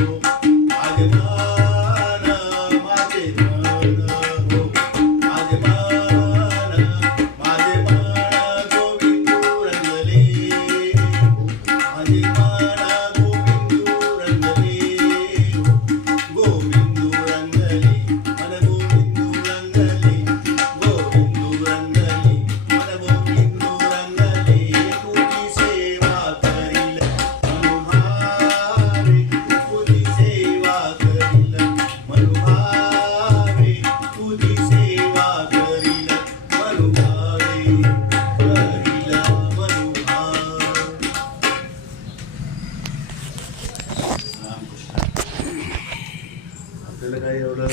माझे मान माझे मन हो माझे मान गोविंदू रंगले हो माझे मान गोविंदू रंगले हो गोविंदू रंगले मन गोविंदू रंगले गोविंदू रंगले मन गोविंदू रंगले तुझी सेवा करील मनुभावे तुझी सेवा करील मनुभावे तुझी सेवा करील मनुभावे करील मनुभाव रामकृष्ण आपल्याला काय एवढं